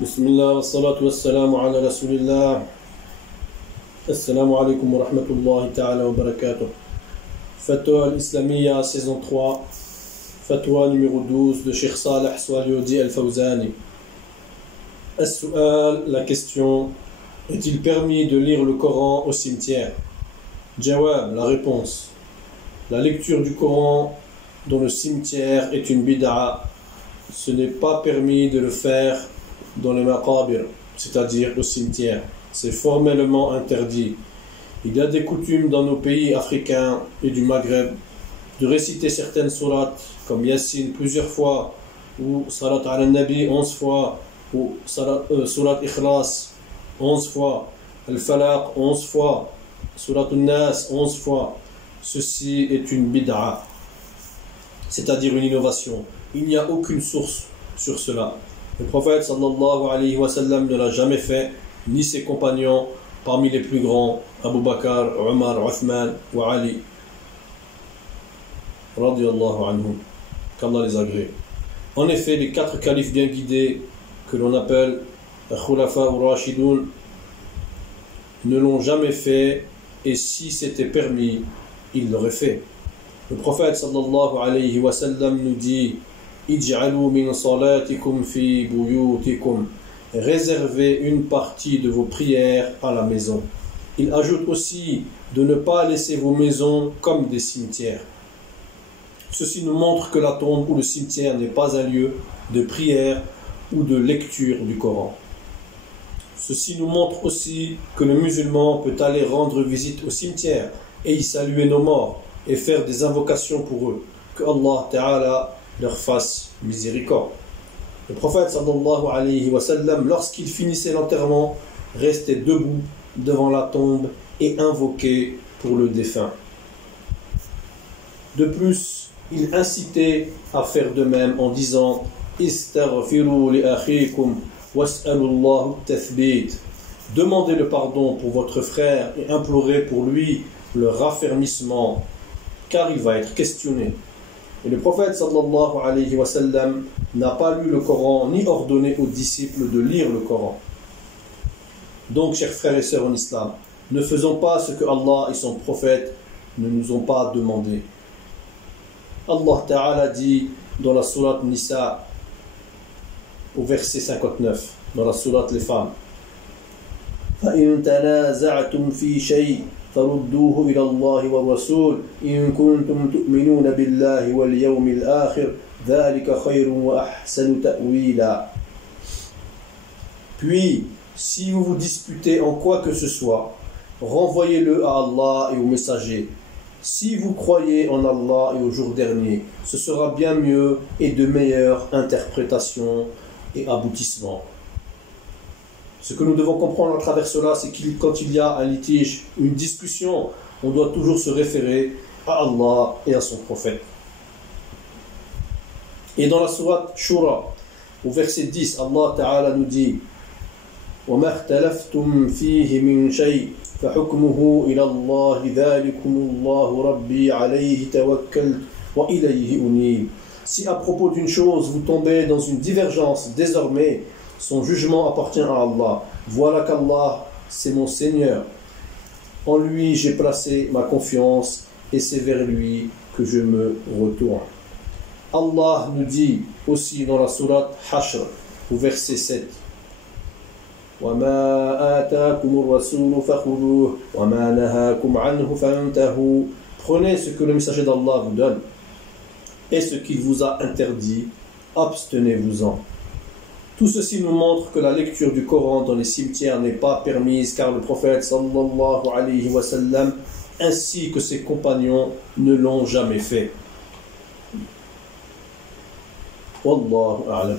Bismillah wa salatu wa salamu ala rasulillah. Assalamu alaikum wa rahmatullahi ta'ala wa barakatuh. Fatwa al-Islamiyya, saison 3, fatwa numéro 12 de Cheikh Saleh Swaliodi al-Fawzani. As-su'al, la question: est-il permis de lire le Coran au cimetière? Jawab, la réponse: la lecture du Coran dans le cimetière est une bid'a. Ce n'est pas permis de le faire dans les maqabir, c'est-à-dire au cimetière. C'est formellement interdit. Il y a des coutumes dans nos pays africains et du Maghreb de réciter certaines sourates comme Yassine plusieurs fois, ou Salat al-Nabi 11 fois, ou Surat Ikhlas 11 fois, Al-Falaq 11 fois, Surat al-Nas 11 fois. Ceci est une bid'a, c'est-à-dire une innovation. Il n'y a aucune source sur cela. Le prophète sallallahu alayhi wa sallam ne l'a jamais fait, ni ses compagnons parmi les plus grands, Abu Bakr, Omar, Uthman ou Ali radiyallahu anhum, qu'Allah les agrée. En effet, les 4 califes bien guidés, que l'on appelle Khulafa ou Rashidun, ne l'ont jamais fait, et si c'était permis, ils l'auraient fait. Le prophète sallallahu alayhi wa sallam nous dit: Ij'alu min salatikum fi buyutikum. Réservez une partie de vos prières à la maison. Il ajoute aussi de ne pas laisser vos maisons comme des cimetières. Ceci nous montre que la tombe ou le cimetière n'est pas un lieu de prière ou de lecture du Coran. Ceci nous montre aussi que le musulman peut aller rendre visite au cimetière et y saluer nos morts et faire des invocations pour eux, que Allah Ta'ala leur fasse miséricorde. Le prophète sallallahu alayhi wa sallam, lorsqu'il finissait l'enterrement, restait debout devant la tombe et invoquait pour le défunt. De plus, il incitait à faire de même en disant: Istaghfiru li akhikum was'alullahu at-tathbit. Demandez le pardon pour votre frère et implorez pour lui le raffermissement, car il va être questionné. Et le prophète sallallahu alayhi wa sallam n'a pas lu le Coran ni ordonné aux disciples de lire le Coran. Donc, chers frères et sœurs en islam, ne faisons pas ce que Allah et son prophète ne nous ont pas demandé. Allah Ta'ala dit dans la sourate Nisa, au verset 59, dans la sourate Les Femmes: فَإِن تَنَازَعْتُمْ فِي شَيْءٍ فردوه إلى الله والرسول إن كنتم تؤمنون بالله واليوم الآخر ذلك خير وأحسن تأويلا. Puis, si vous vous disputez en quoi que ce soit, renvoyez-le à Allah et au messager. Si vous croyez en Allah et au jour dernier, ce sera bien mieux et de meilleure interprétation et aboutissement. Ce que nous devons comprendre à travers cela, c'est que quand il y a un litige, une discussion, on doit toujours se référer à Allah et à son prophète. Et dans la sourate Shura, au verset 10, Allah Ta'ala nous dit: وَمَا اخْتَلَفْتُمْ فِيهِ مِنْ شَيْءٍ فَحُكْمُهُ إِلَى اللَّهِ ذَلِكُمُ اللَّهُ رَبِّي عَلَيْهِ تَوَكَّلْتُ وَإِلَيْهِ أُنِيبُ. Si à propos d'une chose vous tombez dans une divergence, désormais son jugement appartient à Allah. Voilà qu'Allah, c'est mon Seigneur. En lui j'ai placé ma confiance et c'est vers lui que je me retourne. Allah nous dit aussi dans la sourate Hashr, au verset 7: وَمَا آتَاكُمُ الرَّسُولُ فَخُذُوهُ وَمَا نَهَاكُمْ عَنْهُ فَانْتَهُوا. Prenez ce que le messager d'Allah vous donne et ce qu'il vous a interdit, abstenez-vous-en. Tout ceci nous montre que la lecture du Coran dans les cimetières n'est pas permise, car le prophète sallallahu alayhi wa sallam ainsi que ses compagnons ne l'ont jamais fait. Wallahu a'lam.